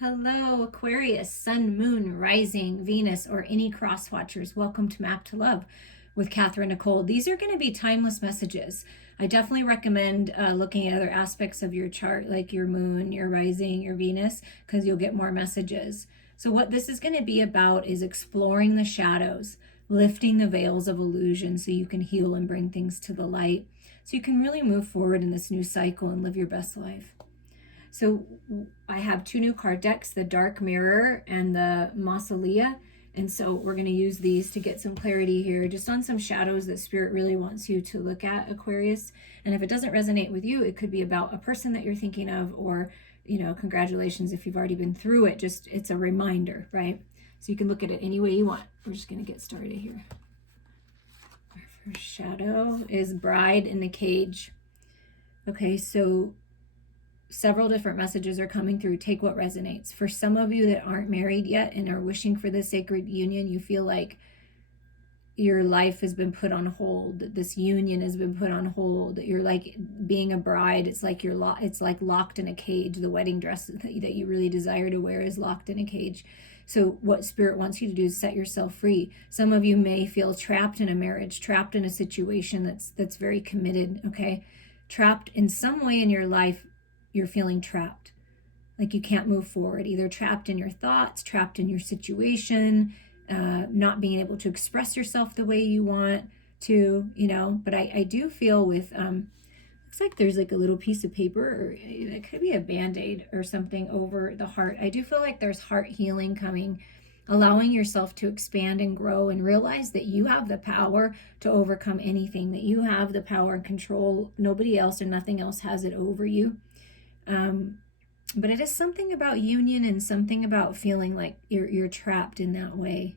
Hello, Aquarius, Sun, Moon, Rising, Venus, or any cross watchers. Welcome to Map to Love with Katherine Nichole. These are going to be timeless messages. I definitely recommend looking at other aspects of your chart, like your moon, your rising, your Venus, because you'll get more messages. So what this is going to be about is exploring the shadows, lifting the veils of illusion so you can heal and bring things to the light, so you can really move forward in this new cycle and live your best life. So I have two new card decks, the Dark Mirror and the Mausolea. And so we're going to use these to get some clarity here, just on some shadows that Spirit really wants you to look at, Aquarius. And if it doesn't resonate with you, it could be about a person that you're thinking of, or, congratulations if you've already been through it. Just, it's a reminder, right? So you can look at it any way you want. We're just going to get started here. Our first shadow is Bride in the Cage. Okay, so several different messages are coming through. Take what resonates. For some of you that aren't married yet and are wishing for the sacred union, you feel like your life has been put on hold, that this union has been put on hold, that you're like being a bride. It's like it's like locked in a cage. The wedding dress that you really desire to wear is locked in a cage. So what Spirit wants you to do is set yourself free. Some of you may feel trapped in a marriage, trapped in a situation that's very committed, okay? Trapped in some way in your life. You're feeling trapped, like you can't move forward, either trapped in your thoughts, trapped in your situation, not being able to express yourself the way you want to, but I do feel with, looks like there's like a little piece of paper, or it could be a Band-Aid or something over the heart. I do feel like there's heart healing coming, allowing yourself to expand and grow and realize that you have the power to overcome anything, that you have the power and control. Nobody else or nothing else has it over you. But it is something about union and something about feeling like you're trapped in that way.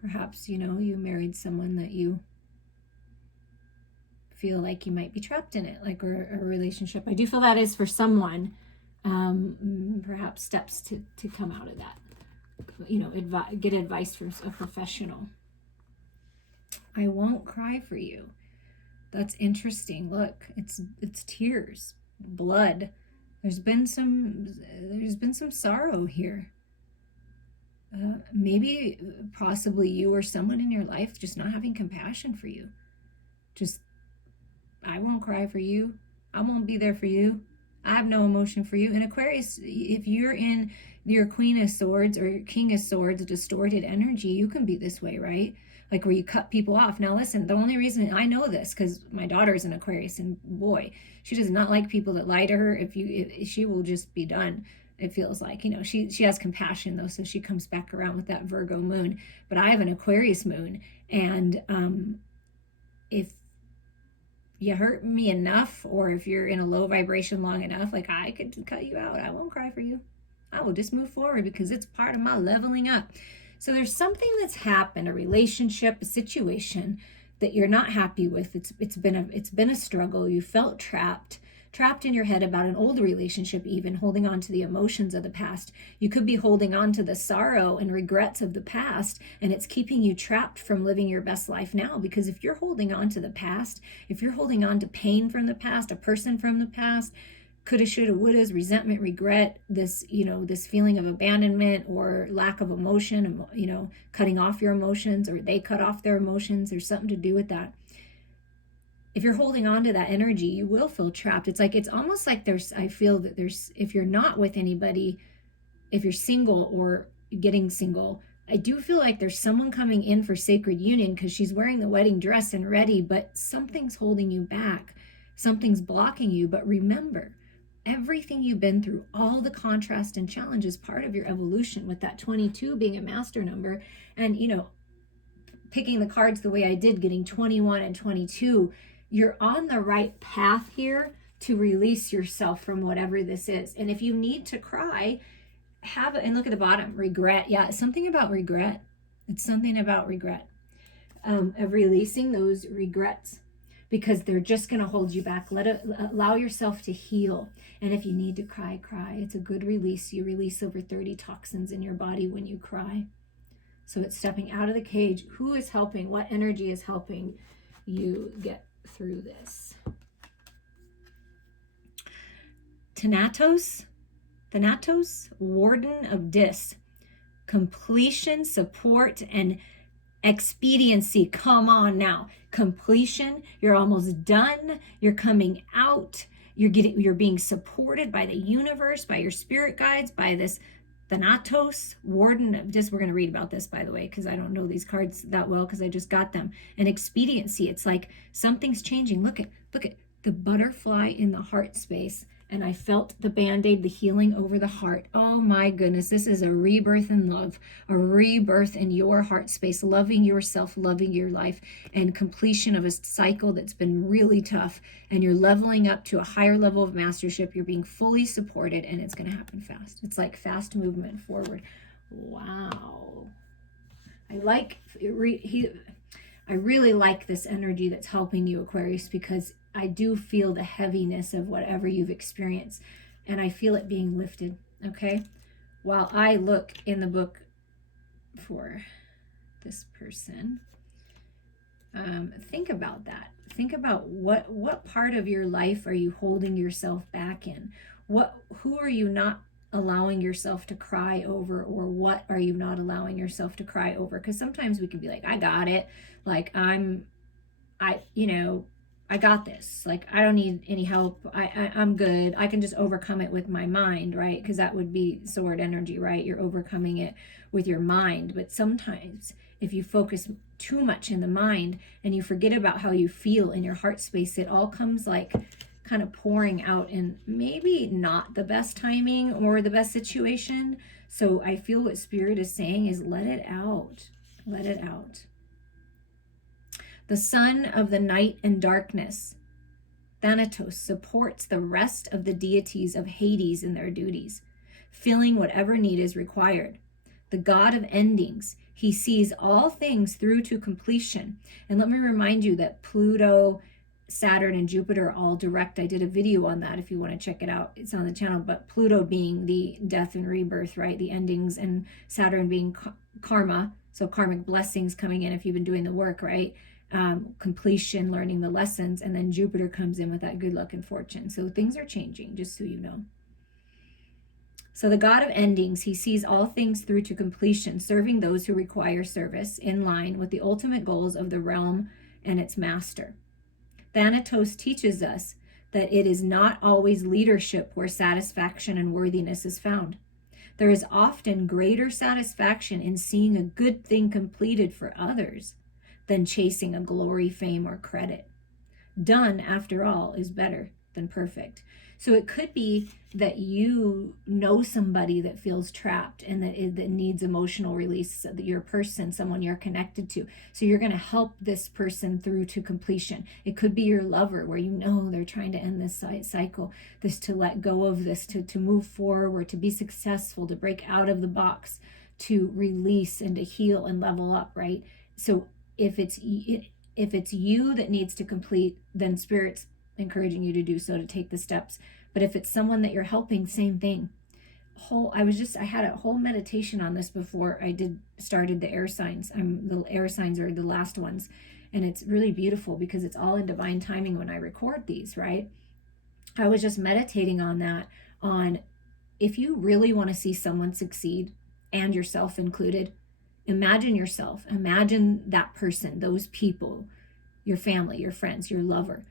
Perhaps, you married someone that you feel like you might be trapped in it, like a relationship. I do feel that is for someone, perhaps steps to come out of that. Get advice from a professional. I won't cry for you. That's interesting. Look, it's tears, blood. There's been some sorrow here. Maybe possibly you or someone in your life just not having compassion for you. Just, I won't cry for you. I won't be there for you. I have no emotion for you. And Aquarius, if you're in your Queen of Swords or your King of Swords distorted energy, you can be this way, right? Like where you cut people off. Now listen, the only reason I know this, because my daughter is an Aquarius, and boy, she does not like people that lie to her. If she will just be done. It feels like, she has compassion though, so she comes back around with that Virgo moon. But I have an Aquarius moon, and if you hurt me enough, or if you're in a low vibration long enough, like I could cut you out. I won't cry for you. I will just move forward because it's part of my leveling up. So there's something that's happened, a relationship, a situation that you're not happy with. It's been a struggle. You felt trapped in your head about an old relationship, even holding on to the emotions of the past. You could be holding on to the sorrow and regrets of the past, and it's keeping you trapped from living your best life now. Because if you're holding on to the past, if you're holding on to pain from the past, a person from the past, coulda, shoulda, wouldas, resentment, regret, this feeling of abandonment or lack of emotion, cutting off your emotions, or they cut off their emotions, there's something to do with that. If you're holding on to that energy, you will feel trapped. It's almost like I feel that if you're not with anybody, if you're single or getting single, I do feel like there's someone coming in for sacred union because she's wearing the wedding dress and ready, but something's holding you back. Something's blocking you. But remember, everything you've been through, all the contrast and challenge is part of your evolution, with that 22 being a master number. And, picking the cards the way I did, getting 21 and 22, you're on the right path here to release yourself from whatever this is. And if you need to cry, and look at the bottom, regret. Yeah, something about regret. It's something about regret, of releasing those regrets, because they're just going to hold you back. Allow yourself to heal. And if you need to cry, cry. It's a good release. You release over 30 toxins in your body when you cry. So it's stepping out of the cage. Who is helping? What energy is helping you get through this? Thanatos, Warden of Dis. Completion, support, and expediency. Come on now. Completion, you're almost done. You're coming out. You're being supported by the universe, by your spirit guides, by this Thanatos, Warden of Dis. We're going to read about this, by the way, because I don't know these cards that well because I just got them. And expediency, it's like something's changing. Look at the butterfly in the heart space. And I felt the Band-Aid, the healing over the heart. Oh my goodness, this is a rebirth in love, a rebirth in your heart space, loving yourself, loving your life, and completion of a cycle that's been really tough. And you're leveling up to a higher level of mastership. You're being fully supported, and it's going to happen fast. It's like fast movement forward. Wow. I really like this energy that's helping you, Aquarius, because I do feel the heaviness of whatever you've experienced, and I feel it being lifted, okay? While I look in the book for this person, think about that. Think about what part of your life are you holding yourself back in? Who are you not allowing yourself to cry over, or what are you not allowing yourself to cry over? Because sometimes we can be like, I got it. Like I got this. Like, I don't need any help. I'm good. I can just overcome it with my mind, right? Because that would be sword energy, right? You're overcoming it with your mind. But sometimes if you focus too much in the mind and you forget about how you feel in your heart space, it all comes like kind of pouring out in maybe not the best timing or the best situation. So I feel what Spirit is saying is let it out. Let it out. The son of the night and darkness, Thanatos, supports the rest of the deities of Hades in their duties, filling whatever need is required. The god of endings, he sees all things through to completion. And let me remind you that Pluto, Saturn, and Jupiter are all direct. I did a video on that if you want to check it out. It's on the channel. But Pluto being the death and rebirth, right? The endings, and Saturn being karma. So karmic blessings coming in if you've been doing the work, right? Completion, learning the lessons, and then Jupiter comes in with that good luck and fortune. So things are changing, just so you know. So the god of endings, he sees all things through to completion, serving those who require service in line with the ultimate goals of the realm and its master. Thanatos teaches us that it is not always leadership where satisfaction and worthiness is found. There is often greater satisfaction in seeing a good thing completed for others than chasing a glory, fame, or credit. Done, after all, is better than perfect. So it could be that you know somebody that feels trapped and that needs emotional release, that your person, someone you're connected to. So you're going to help this person through to completion. It could be your lover, where you know they're trying to end this cycle, this, to let go of this, to move forward, to be successful, to break out of the box, to release and to heal and level up, right? So if it's you that needs to complete, then Spirit's encouraging you to do so, to take the steps. But if it's someone that you're helping, same thing. I had a whole meditation on this before I started the air signs. The air signs are the last ones, and it's really beautiful because it's all in divine timing when I record these, right? I was just meditating on that, on if you really want to see someone succeed, and yourself included, imagine yourself, imagine that person, those people, your family, your friends, your lover.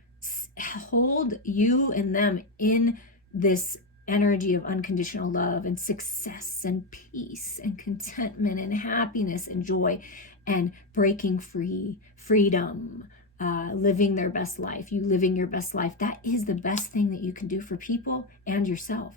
Hold you and them in this energy of unconditional love and success and peace and contentment and happiness and joy and breaking free, freedom, living their best life, you living your best life. That is the best thing that you can do for people and yourself.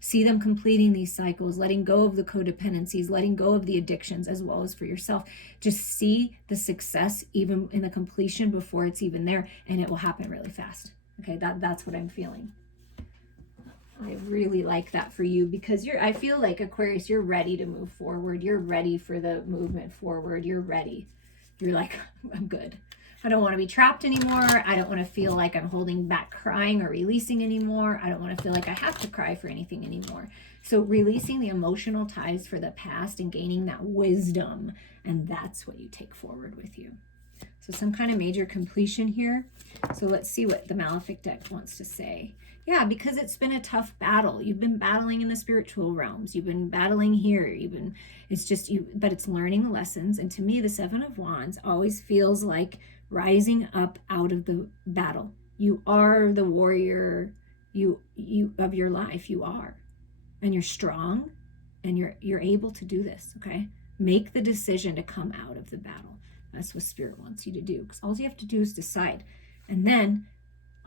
See them completing these cycles, letting go of the codependencies, letting go of the addictions, as well as for yourself. Just see the success even in the completion before it's even there, and it will happen really fast. Okay, that's what I'm feeling. I really like that for you, because I feel like, Aquarius, you're ready to move forward. You're ready for the movement forward. You're ready. You're like, I'm good. I don't want to be trapped anymore. I don't want to feel like I'm holding back crying or releasing anymore. I don't want to feel like I have to cry for anything anymore. So releasing the emotional ties for the past and gaining that wisdom, and that's what you take forward with you. So some kind of major completion here. So let's see what the Malefic deck wants to say. Yeah, because it's been a tough battle. You've been battling in the spiritual realms. You've been battling here. It's just you, but it's learning the lessons. And to me, the Seven of Wands always feels like rising up out of the battle. You are the warrior you of your life. You are. And you're strong and you're able to do this, okay? Make the decision to come out of the battle. That's what Spirit wants you to do, because all you have to do is decide. And then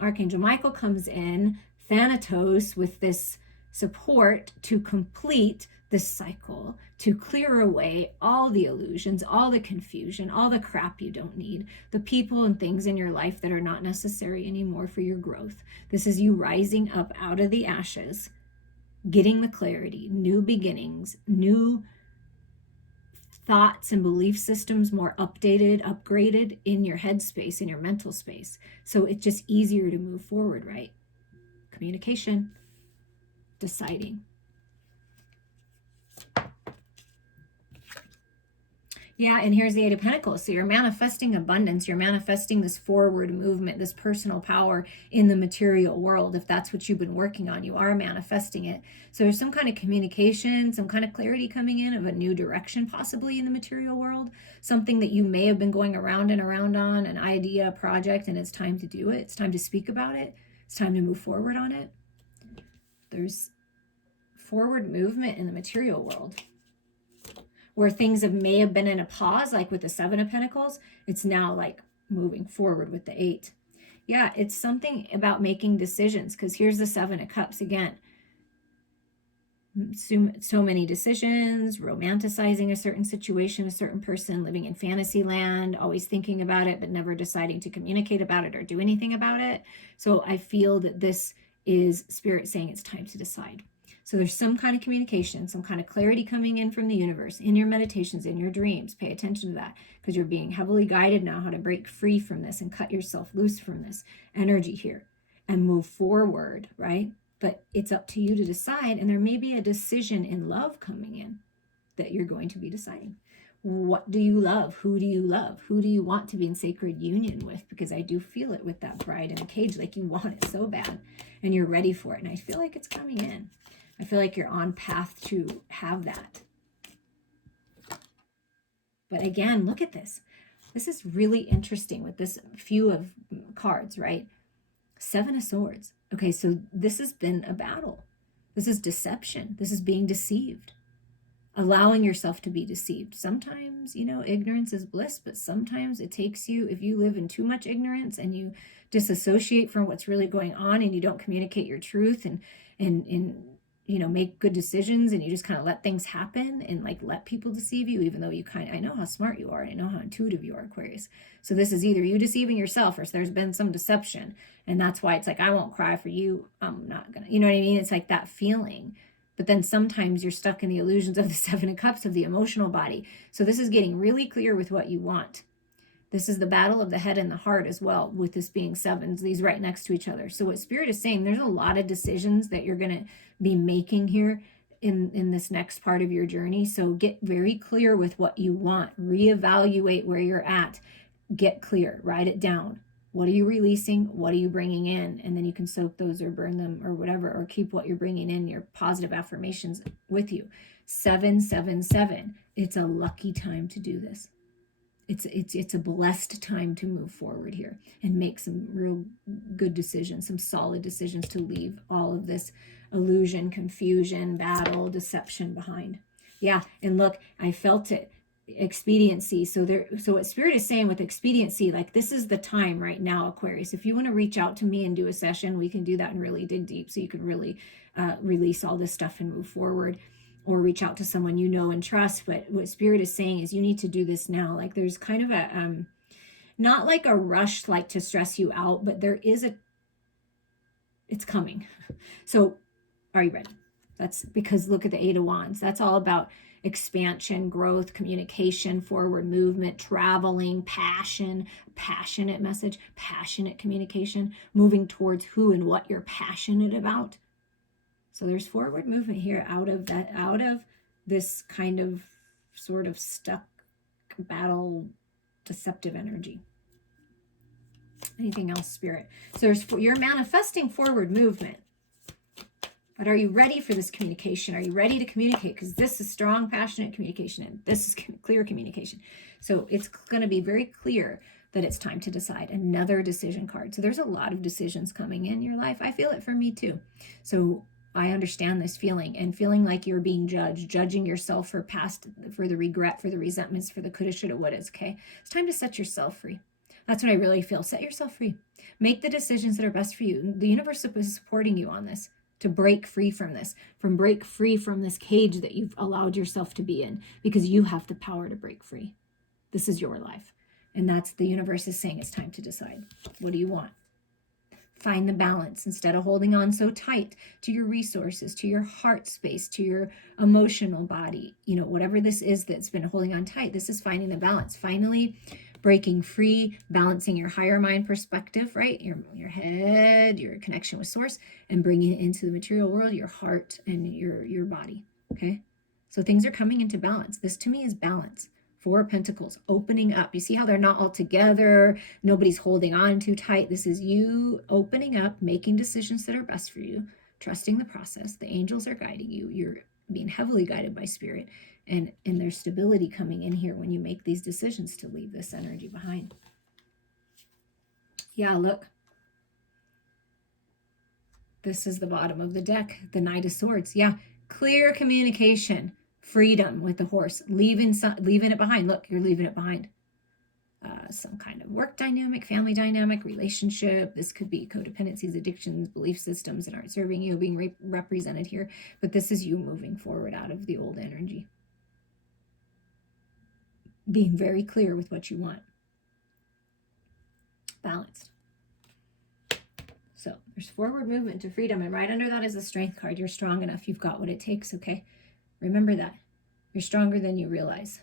Archangel Michael comes in, Thanatos, with this support to complete this cycle, to clear away all the illusions, all the confusion, all the crap you don't need, the people and things in your life that are not necessary anymore for your growth. This is you rising up out of the ashes, getting the clarity, new beginnings, new thoughts and belief systems, more updated, upgraded in your headspace, in your mental space. So it's just easier to move forward, right? Communication, deciding. Yeah, and here's the Eight of Pentacles. So you're manifesting abundance. You're manifesting this forward movement, this personal power in the material world. If that's what you've been working on, you are manifesting it. So there's some kind of communication, some kind of clarity coming in of a new direction, possibly in the material world. Something that you may have been going around and around on, an idea, a project, and it's time to do it. It's time to speak about it. It's time to move forward on it. There's forward movement in the material world, where things may have been in a pause, like with the Seven of Pentacles. It's now like moving forward with the Eight. Yeah, it's something about making decisions, because here's the Seven of Cups again. So many decisions, romanticizing a certain situation, a certain person, living in fantasy land, always thinking about it, but never deciding to communicate about it or do anything about it. So I feel that this is Spirit saying it's time to decide. So there's some kind of communication, some kind of clarity coming in from the universe, in your meditations, in your dreams. Pay attention to that, because you're being heavily guided now how to break free from this and cut yourself loose from this energy here and move forward, right? But it's up to you to decide. And there may be a decision in love coming in that you're going to be deciding. What do you love? Who do you love? Who do you want to be in sacred union with? Because I do feel it with that bride in a cage, like you want it so bad and you're ready for it. And I feel like it's coming in. I feel like you're on path to have that. But again, look at this. This is really interesting with this few of cards, right? Seven of Swords. Okay, so this has been a battle. This is deception. This is being deceived. Allowing yourself to be deceived. Sometimes, ignorance is bliss, but sometimes it takes you, if you live in too much ignorance and you disassociate from what's really going on and you don't communicate your truth and make good decisions, and you just kind of let things happen and like let people deceive you, even though I know how smart you are and I know how intuitive you are, Aquarius. So this is either you deceiving yourself or there's been some deception, and that's why it's like, I won't cry for you, I'm not gonna, you know what I mean? It's like that feeling. But then sometimes you're stuck in the illusions of the Seven of Cups, of the emotional body. So this is getting really clear with what you want. This is the battle of the head and the heart as well, with this being sevens, these right next to each other. So what Spirit is saying, there's a lot of decisions that you're going to be making here in this next part of your journey. So get very clear with what you want. Reevaluate where you're at. Get clear. Write it down. What are you releasing? What are you bringing in? And then you can soak those or burn them or whatever, or keep what you're bringing in, your positive affirmations with you. 777. It's a lucky time to do this. It's a blessed time to move forward here and make some real good decisions, some solid decisions to leave all of this illusion, confusion, battle, deception behind. Yeah, and look, I felt it. Expediency. So what Spirit is saying with expediency, like this is the time right now, Aquarius. If you want to reach out to me and do a session, we can do that and really dig deep, so you can really release all this stuff and move forward. Or reach out to someone you know and trust. But what Spirit is saying is you need to do this now. Like there's kind of a, not like a rush, like to stress you out, but it's coming. So are you ready? That's because look at the Eight of Wands. That's all about expansion, growth, communication, forward movement, traveling, passion, passionate message, passionate communication, moving towards who and what you're passionate about. So there's forward movement here out of this kind of sort of stuck battle, deceptive energy. Anything else, Spirit? So you're manifesting forward movement. But are you ready for this communication? Are you ready to communicate? Because this is strong, passionate communication, and this is clear communication. So it's going to be very clear that it's time to decide. Another decision card. So there's a lot of decisions coming in your life. I feel it for me too. So I understand this feeling, and feeling like you're being judged, judging yourself for the regret, for the resentments, for the coulda, shoulda, wouldas. Okay, it's time to set yourself free. That's what I really feel. Set yourself free. Make the decisions that are best for you. The universe is supporting you on this, to break free from this, break free from this cage that you've allowed yourself to be in, because you have the power to break free. This is your life. And that's, the universe is saying it's time to decide. What do you want? Find the balance instead of holding on so tight to your resources, to your heart space, to your emotional body. You know, whatever this is that's been holding on tight, this is finding the balance. Finally, breaking free, balancing your higher mind perspective, right? Your head, your connection with source, and bringing it into the material world, your heart and your body, okay? So things are coming into balance. This to me is balance. Four of Pentacles, opening up. You see how they're not all together? Nobody's holding on too tight. This is you opening up, making decisions that are best for you, trusting the process. The angels are guiding you. You're being heavily guided by spirit. And there's stability coming in here when you make these decisions to leave this energy behind. Yeah, look. This is the bottom of the deck, the Knight of Swords. Yeah, clear communication, freedom with the horse, leaving it behind. Look, you're leaving it behind. Some kind of work dynamic, family dynamic, relationship. This could be codependencies, addictions, belief systems that aren't serving you being represented here. But this is you moving forward out of the old energy. Being very clear with what you want. Balanced. So there's forward movement to freedom, and right under that is a strength card. You're strong enough. You've got what it takes, okay? Remember that. You're stronger than you realize.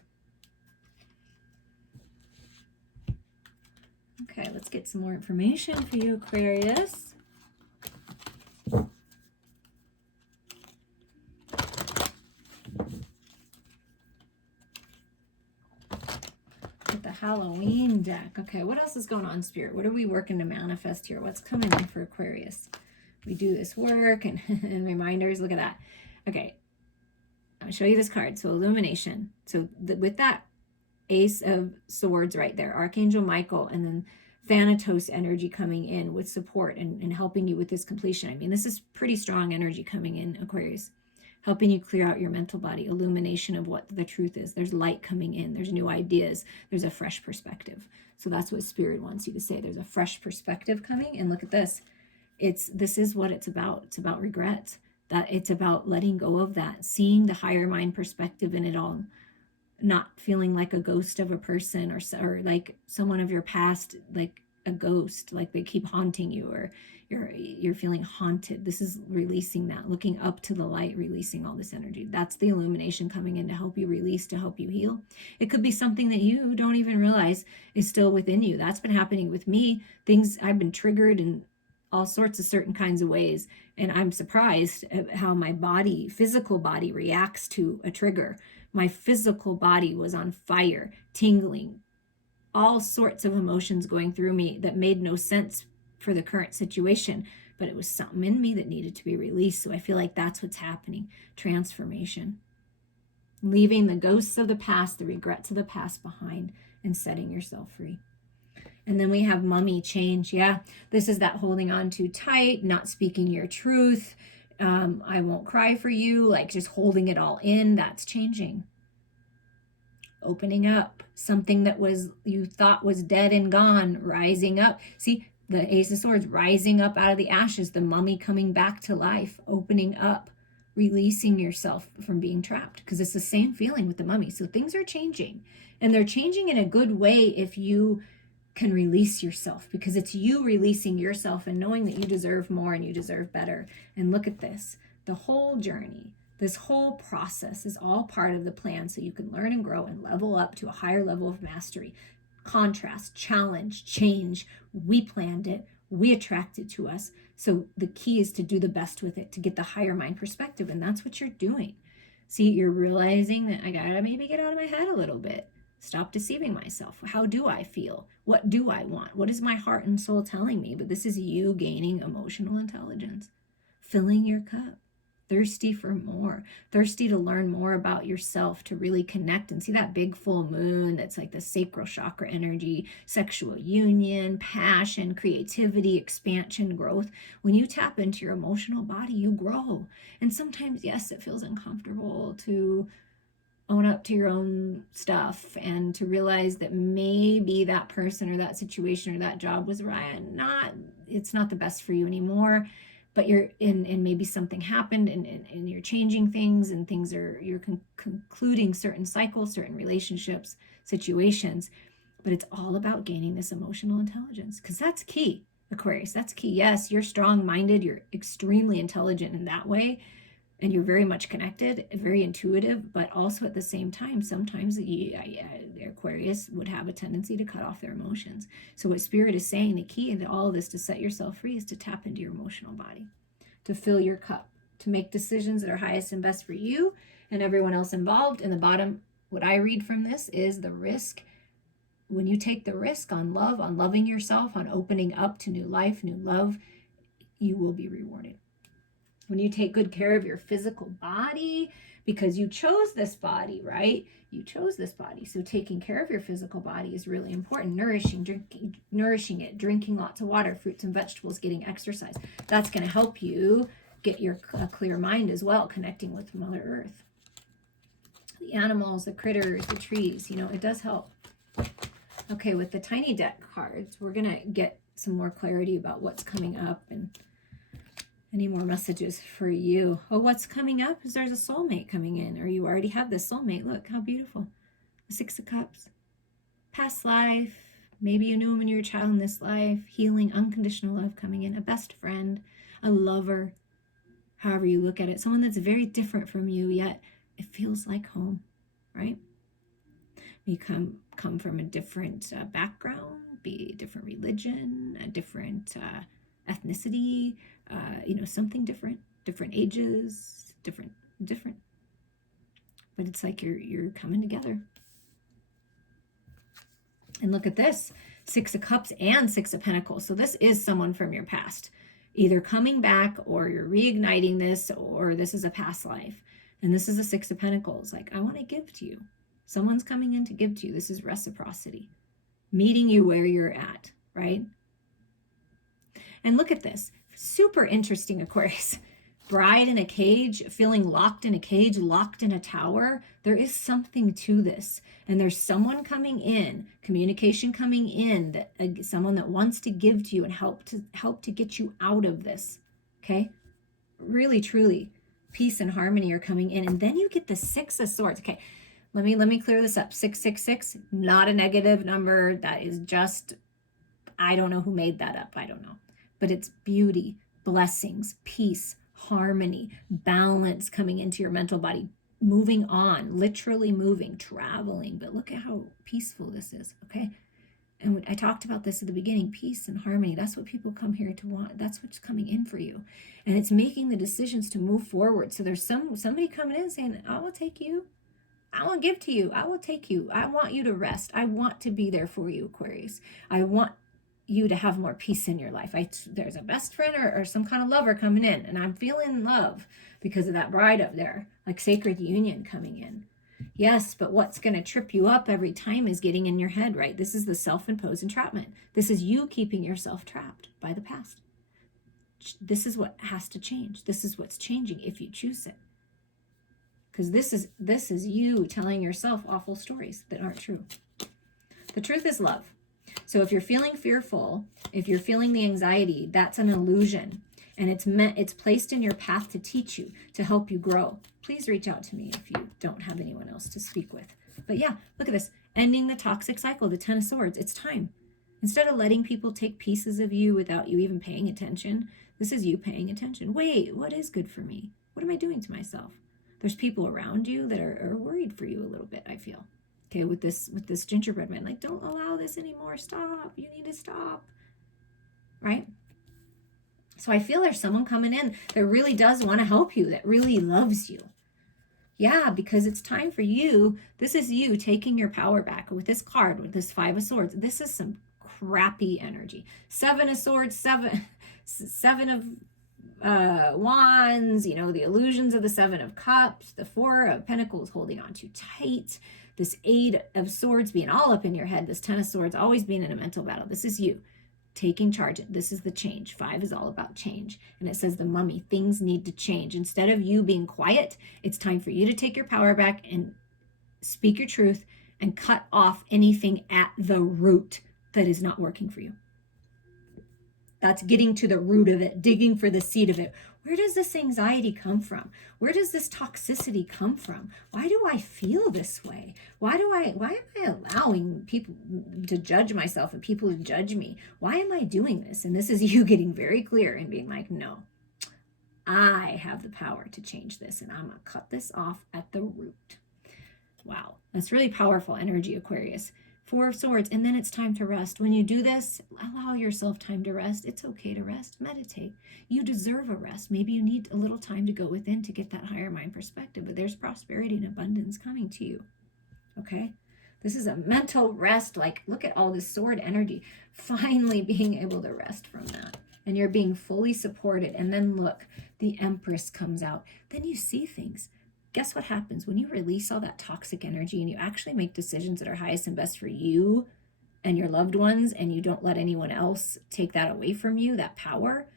Okay, let's get some more information for you, Aquarius. With the Halloween deck. Okay, what else is going on, Spirit? What are we working to manifest here? What's coming in for Aquarius? We do this work and, and reminders. Look at that. Okay, I'll show you this card. So illumination. So with that Ace of Swords right there, Archangel Michael, and then Thanatos energy coming in with support and helping you with this completion. I mean, this is pretty strong energy coming in, Aquarius, helping you clear out your mental body, illumination of what the truth is. There's light coming in. There's new ideas. There's a fresh perspective. So that's what Spirit wants you to say. There's a fresh perspective coming. And look at this. This is what it's about. It's about regret. That it's about letting go of that, seeing the higher mind perspective in it all, not feeling like a ghost of a person or like someone of your past, like a ghost, like they keep haunting you, or you're feeling haunted. This is releasing that, looking up to the light, releasing all this energy. That's the illumination coming in to help you release, to help you heal. It could be something that you don't even realize is still within you. That's been happening with me. Things, I've been triggered in all sorts of certain kinds of ways, and I'm surprised at how my body, physical body, reacts to a trigger. My physical body was on fire, tingling, all sorts of emotions going through me that made no sense for the current situation, but it was something in me that needed to be released. So I feel like that's what's happening. Transformation. Leaving the ghosts of the past, the regrets of the past behind, and setting yourself free. And then we have mummy change. Yeah, this is that holding on too tight, not speaking your truth. I won't cry for you, like just holding it all in. That's changing. Opening up. Something that was you thought was dead and gone, rising up. See, the Ace of Swords rising up out of the ashes, the mummy coming back to life, opening up, releasing yourself from being trapped, because it's the same feeling with the mummy. So things are changing, and they're changing in a good way if you can release yourself, because it's you releasing yourself and knowing that you deserve more and you deserve better. And look at this, the whole journey, this whole process is all part of the plan, so you can learn and grow and level up to a higher level of mastery. Contrast, challenge, change. We planned it, we attract it to us. So the key is to do the best with it, to get the higher mind perspective, and that's what you're doing. See, you're realizing that I gotta maybe get out of my head a little bit. Stop deceiving myself. How do I feel? What do I want? What is my heart and soul telling me? But this is you gaining emotional intelligence, filling your cup, thirsty for more, thirsty to learn more about yourself, to really connect and see that big full moon that's like the sacral chakra energy, sexual union, passion, creativity, expansion, growth. When you tap into your emotional body, you grow. And sometimes, yes, it feels uncomfortable to own up to your own stuff and to realize that maybe that person or that situation or that job was right, it's not the best for you anymore, but you're in, and maybe something happened, and you're changing things, and you're concluding certain cycles, certain relationships, situations. But it's all about gaining this emotional intelligence, because that's key, Aquarius. That's key. Yes, you're strong-minded, you're extremely intelligent in that way, and you're very much connected, very intuitive, but also at the same time, sometimes the Aquarius would have a tendency to cut off their emotions. So what Spirit is saying, the key into all of this to set yourself free is to tap into your emotional body, to fill your cup, to make decisions that are highest and best for you and everyone else involved. And the bottom, what I read from this is the risk. When you take the risk on love, on loving yourself, on opening up to new life, new love, you will be rewarded. When you take good care of your physical body, because you chose this body, right? You chose this body. So taking care of your physical body is really important. Nourishing it, drinking lots of water, fruits and vegetables, getting exercise. That's going to help you get a clear mind as well, connecting with Mother Earth. The animals, the critters, the trees, it does help. Okay, with the tiny deck cards, we're going to get some more clarity about what's coming up and any more messages for you. Oh, what's coming up is there's a soulmate coming in, or you already have this soulmate. Look how beautiful. The Six of Cups. Past life. Maybe you knew him when you were a child in this life. Healing, unconditional love coming in. A best friend, a lover, however you look at it. Someone that's very different from you, yet it feels like home, right? You come from a different background, be a different religion, a different ethnicity, something different ages, different. But it's like you're coming together. And look at this, Six of Cups and Six of Pentacles. So this is someone from your past, either coming back, or you're reigniting this, or this is a past life. And this is a Six of Pentacles. Like, I want to give to you. Someone's coming in to give to you. This is reciprocity, meeting you where you're at, right? And look at this. Super interesting, Aquarius. Bride in a cage, feeling locked in a cage, locked in a tower. There is something to this. And there's someone coming in, communication coming in, that someone that wants to give to you and help to get you out of this. Okay? Really, truly, peace and harmony are coming in. And then you get the Six of Swords. Okay, let me clear this up. 666, not a negative number. That is just, I don't know who made that up. I don't know. But it's beauty, blessings, peace, harmony, balance coming into your mental body, moving on, literally moving, traveling. But look at how peaceful this is, okay? And when I talked about this at the beginning, peace and harmony, that's what people come here to want. That's what's coming in for you. And it's making the decisions to move forward. So there's somebody coming in saying, I will take you. I will give to you. I will take you. I want you to rest. I want to be there for you, Aquarius. I want you to have more peace in your life. There's a best friend or some kind of lover coming in, and I'm feeling love because of that bride up there, like sacred union coming in. Yes, but what's going to trip you up every time is getting in your head, right? This is the self-imposed entrapment. This is you keeping yourself trapped by the past. This is what has to change. This is what's changing if you choose it. Because this is you telling yourself awful stories that aren't true. The truth is love. So if you're feeling fearful, if you're feeling the anxiety, that's an illusion. And it's placed in your path to teach you, to help you grow. Please reach out to me if you don't have anyone else to speak with. But yeah, look at this. Ending the toxic cycle, the Ten of Swords. It's time. Instead of letting people take pieces of you without you even paying attention, this is you paying attention. Wait, what is good for me? What am I doing to myself? There's people around you that are worried for you a little bit, I feel. Okay, with this gingerbread man, like, don't allow this anymore. Stop. You need to stop. Right? So I feel there's someone coming in that really does want to help you, that really loves you. Yeah, because it's time for you. This is you taking your power back with this card, with this Five of Swords. This is some crappy energy. Seven of Swords, seven of Wands, the illusions of the Seven of Cups, the Four of Pentacles holding on too tight, this Eight of Swords being all up in your head, this Ten of Swords always being in a mental battle. This is you taking charge. This is the change. Five is all about change. And it says the Mummy, things need to change. Instead of you being quiet, it's time for you to take your power back and speak your truth and cut off anything at the root that is not working for you. That's getting to the root of it, digging for the seed of it. Where does this anxiety come from? Where does this toxicity come from? Why do I feel this way? Why am I allowing people to judge myself and people to judge me? Why am I doing this? And this is you getting very clear and being like, no, I have the power to change this, and I'm going to cut this off at the root. Wow, that's really powerful energy, Aquarius. Four of Swords, and then it's time to rest. When you do this, allow yourself time to rest. It's okay to rest. Meditate. You deserve a rest. Maybe you need a little time to go within to get that higher mind perspective, but there's prosperity and abundance coming to you. Okay? This is a mental rest. Like, look at all this sword energy. Finally being able to rest from that. And you're being fully supported. And then look, the Empress comes out. Then you see things. Guess what happens when you release all that toxic energy and you actually make decisions that are highest and best for you and your loved ones, and you don't let anyone else take that away from you, that power?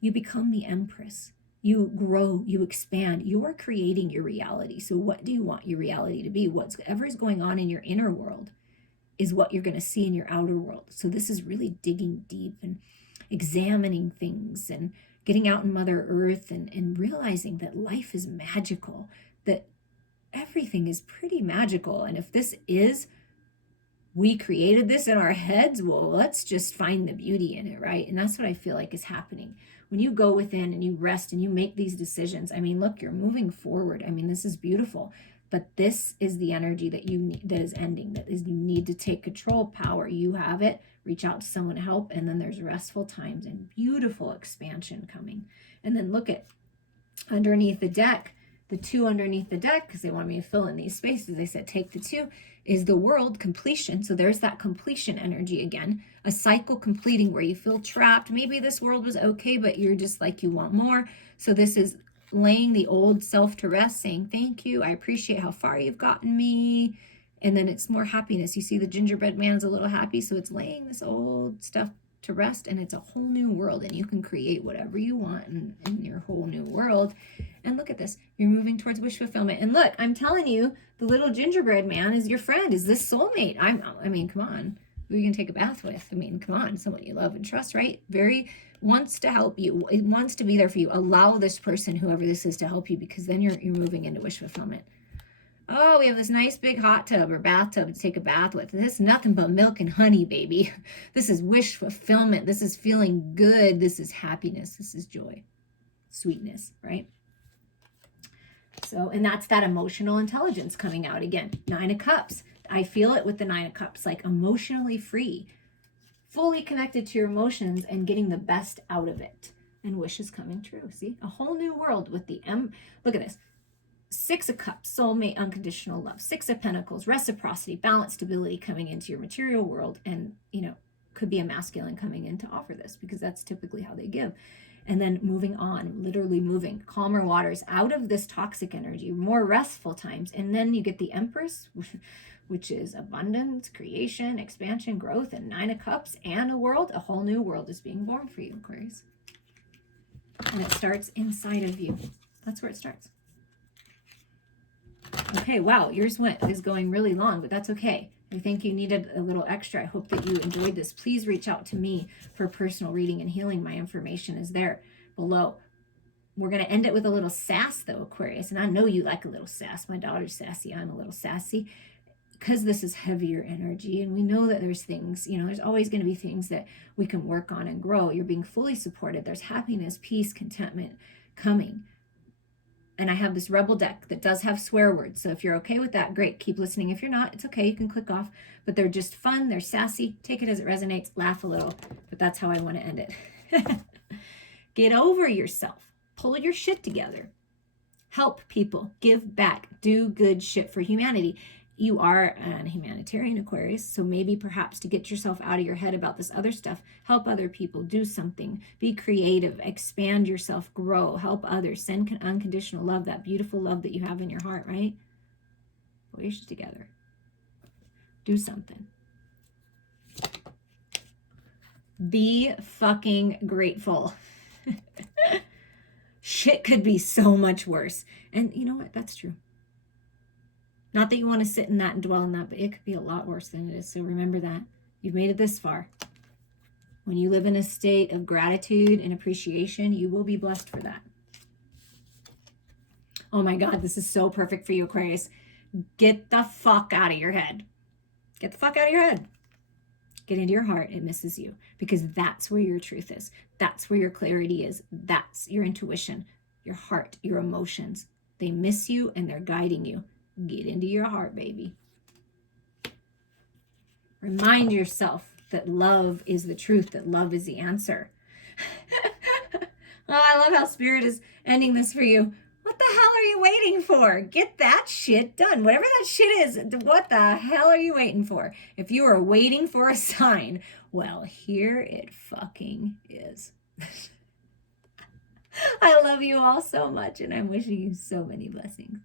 You become the Empress. You grow, you expand, you are creating your reality. So what do you want your reality to be? Whatever is going on in your inner world is what you're going to see in your outer world. So this is really digging deep and examining things and getting out in Mother Earth and realizing that life is magical, that everything is pretty magical. And if this is, we created this in our heads, well, let's just find the beauty in it, right? And that's what I feel like is happening. When you go within and you rest and you make these decisions, I mean, look, you're moving forward. I mean, this is beautiful. But this is the energy that you need, that is ending, that is, you need to take control. Power, you have it. Reach out to someone to help. And then there's restful times and beautiful expansion coming. And then look at underneath the deck, the two underneath the deck, because they want me to fill in these spaces. They said, take the two, is the world completion. So there's that completion energy again, a cycle completing where you feel trapped. Maybe this world was okay, but you're just like, you want more. So this is laying the old self to rest, saying, thank you. I appreciate how far you've gotten me. And then it's more happiness. You see the gingerbread man is a little happy. So it's laying this old stuff to rest, and it's a whole new world, and you can create whatever you want in your whole new world. And look at this, you're moving towards wish fulfillment. And look, I'm telling you, the little gingerbread man is your friend, is this soulmate. I mean, come on, who you can take a bath with. I mean, come on, someone you love and trust, right? Very wants to help you. It wants to be there for you. Allow this person, whoever this is, to help you, because then you're moving into wish fulfillment. Oh, we have this nice big hot tub or bathtub to take a bath with. This is nothing but milk and honey, baby. This is wish fulfillment. This is feeling good. This is happiness. This is joy, sweetness, right? So, and that's that emotional intelligence coming out again. 9 of Cups. I feel it with the 9 of Cups, like emotionally free, fully connected to your emotions and getting the best out of it. And wish is coming true. See, a whole new world with the Look at this. 6 of Cups, soulmate, unconditional love. 6 of Pentacles, reciprocity, balance, stability coming into your material world. And, could be a masculine coming in to offer this, because that's typically how they give. And then moving on, literally moving, calmer waters out of this toxic energy, more restful times. And then you get the Empress, which is abundance, creation, expansion, growth, and 9 of Cups, and a whole new world is being born for you, Aquarius. And it starts inside of you. That's where it starts. Okay, wow, yours is going really long, but that's okay. I think you needed a little extra. I hope that you enjoyed this. Please reach out to me for personal reading and healing. My information is there below. We're going to end it with a little sass, though, Aquarius. And I know you like a little sass. My daughter's sassy. I'm a little sassy, because this is heavier energy. And we know that there's things, there's always going to be things that we can work on and grow. You're being fully supported. There's happiness, peace, contentment coming. And I have this Rebel deck that does have swear words. So if you're okay with that, great. Keep listening. If you're not, it's okay. You can click off. But they're just fun. They're sassy. Take it as it resonates. Laugh a little. But that's how I want to end it. Get over yourself. Pull your shit together. help people, give back, do good shit for humanity. You are a humanitarian, Aquarius, so maybe perhaps to get yourself out of your head about this other stuff, help other people, do something, be creative, expand yourself, grow, help others, send unconditional love, that beautiful love that you have in your heart, right? Put your shit together. Do something. Be fucking grateful. Shit could be so much worse. And you know what? That's true. Not that you want to sit in that and dwell in that, but it could be a lot worse than it is. So remember that. You've made it this far. When you live in a state of gratitude and appreciation, you will be blessed for that. Oh my God, this is so perfect for you, Aquarius. Get the fuck out of your head. Get the fuck out of your head. Get into your heart. It misses you, because that's where your truth is. That's where your clarity is. That's your intuition, your heart, your emotions. They miss you and they're guiding you. Get into your heart, baby. Remind yourself that love is the truth, that love is the answer. Oh, I love how Spirit is ending this for you. What the hell are you waiting for? Get that shit done. Whatever that shit is, what the hell are you waiting for? If you are waiting for a sign, well, here it fucking is. I love you all so much, and I'm wishing you so many blessings.